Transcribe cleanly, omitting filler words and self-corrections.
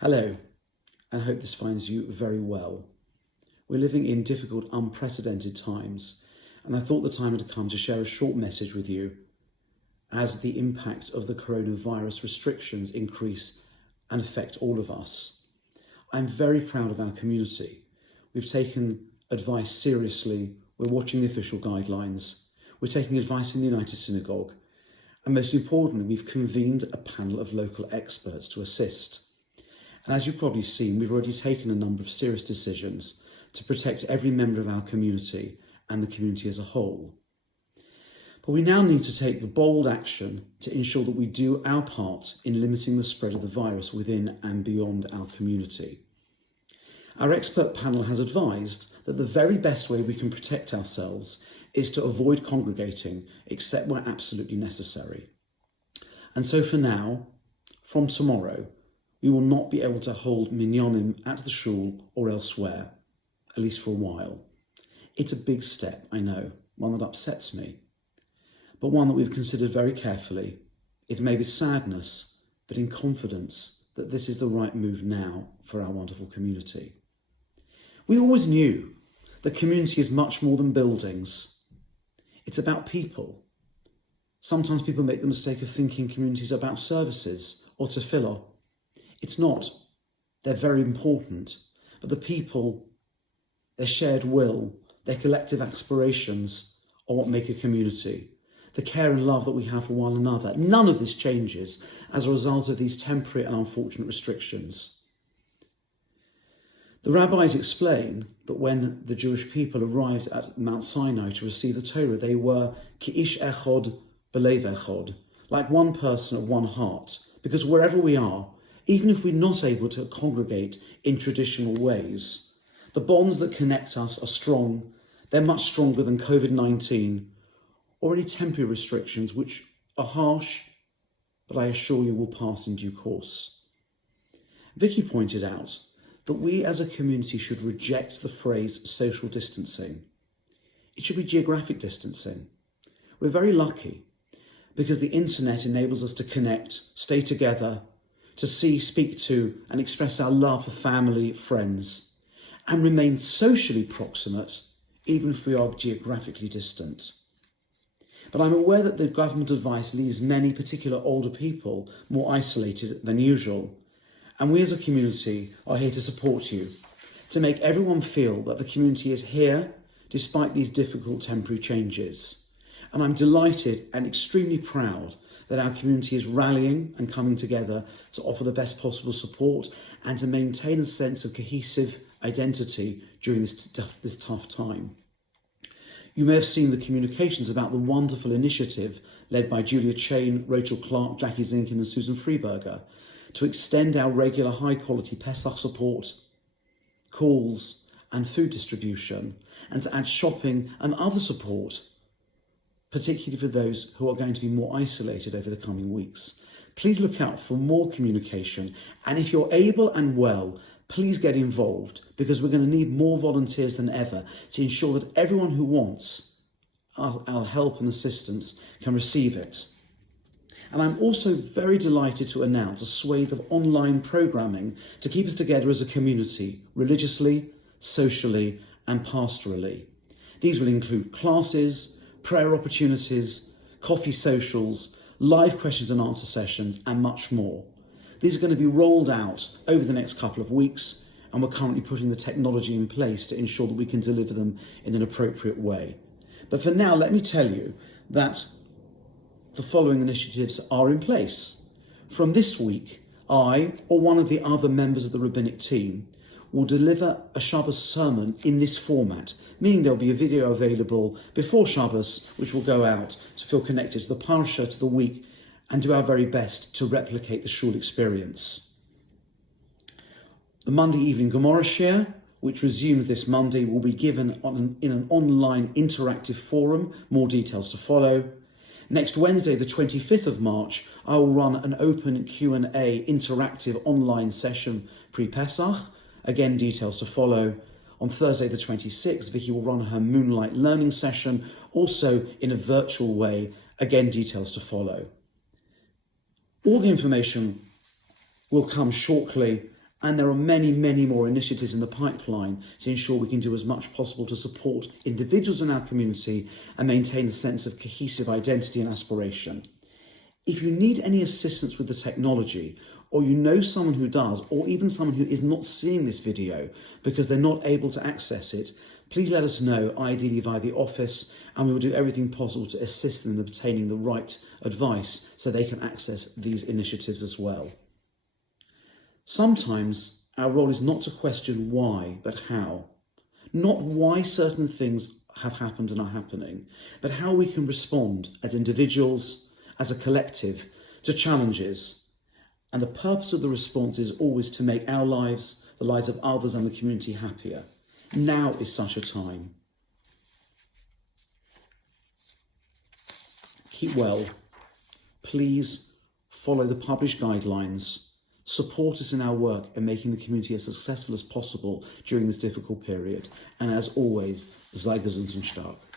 Hello, and I hope this finds you very well. We're living in difficult, unprecedented times, and I thought the time had come to share a short message with you as the impact of the coronavirus restrictions increase and affect all of us. I'm very proud of our community. We've taken advice seriously. We're watching the official guidelines. We're taking advice from the United Synagogue. And most importantly, we've convened a panel of local experts to assist. And as you've probably seen, we've already taken a number of serious decisions to protect every member of our community and the community as a whole. But we now need to take the bold action to ensure that we do our part in limiting the spread of the virus within and beyond our community. Our expert panel has advised that the very best way we can protect ourselves is to avoid congregating except where absolutely necessary. And so for now, from tomorrow, we will not be able to hold minyanim at the shul or elsewhere, at least for a while. It's a big step, I know, one that upsets me, but one that we've considered very carefully. It may be sadness, but in confidence that this is the right move now for our wonderful community. We always knew that community is much more than buildings. It's about people. Sometimes people make the mistake of thinking community is about services or tefillah. It's not. They're very important, but the people, their shared will, their collective aspirations are what make a community. The care and love that we have for one another. None of this changes as a result of these temporary and unfortunate restrictions. The rabbis explain that when the Jewish people arrived at Mount Sinai to receive the Torah, they were ki'ish echod belev echod, like one person of one heart, because wherever we are, even if we're not able to congregate in traditional ways, the bonds that connect us are strong. They're much stronger than COVID-19 or any temporary restrictions, which are harsh, but I assure you will pass in due course. Vicky pointed out that we as a community should reject the phrase social distancing. It should be geographic distancing. We're very lucky because the internet enables us to connect, stay together, to see, speak to, and express our love for family, friends, and remain socially proximate, even if we are geographically distant. But I'm aware that the government advice leaves many, particular older people, more isolated than usual. And we as a community are here to support you, to make everyone feel that the community is here despite these difficult temporary changes. And I'm delighted and extremely proud that our community is rallying and coming together to offer the best possible support and to maintain a sense of cohesive identity during this tough time. You may have seen the communications about the wonderful initiative led by Julia Chain, Rachel Clark, Jackie Zinkin and Susan Freeberger to extend our regular high-quality Pesach support, calls and food distribution, and to add shopping and other support, particularly for those who are going to be more isolated over the coming weeks. Please look out for more communication, and if you're able and well, please get involved, because we're going to need more volunteers than ever to ensure that everyone who wants our help and assistance can receive it. And I'm also very delighted to announce a swathe of online programming to keep us together as a community, religiously, socially and pastorally. These will include classes, prayer opportunities, coffee socials, live questions and answer sessions, and much more. These are going to be rolled out over the next couple of weeks, and we're currently putting the technology in place to ensure that we can deliver them in an appropriate way. But for now, let me tell you that the following initiatives are in place. From this week, I or one of the other members of the rabbinic team will deliver a Shabbos sermon in this format, meaning there'll be a video available before Shabbos, which will go out to feel connected to the parsha, to the week, and do our very best to replicate the shul experience. The Monday evening Gemara share, which resumes this Monday, will be given in an online interactive forum, more details to follow. Next Wednesday, the 25th of March, I will run an open Q&A interactive online session pre-Pesach. Again, details to follow. On Thursday, the 26th, Vicky will run her Moonlight Learning session, also in a virtual way. Again, details to follow. All the information will come shortly, And there are many, many more initiatives in the pipeline to ensure we can do as much possible to support individuals in our community and maintain a sense of cohesive identity and aspiration. If you need any assistance with the technology, or you know someone who does, or even someone who is not seeing this video because they're not able to access it, please let us know, ideally via the office, and we will do everything possible to assist them in obtaining the right advice so they can access these initiatives as well. Sometimes our role is not to question why, but how. Not why certain things have happened and are happening, but how we can respond as individuals, as a collective, to challenges. And the purpose of the response is always to make our lives, the lives of others and the community happier. Now is such a time. Keep well. Please follow the published guidelines. Support us in our work in making the community as successful as possible during this difficult period. And as always, sei gesund und stark.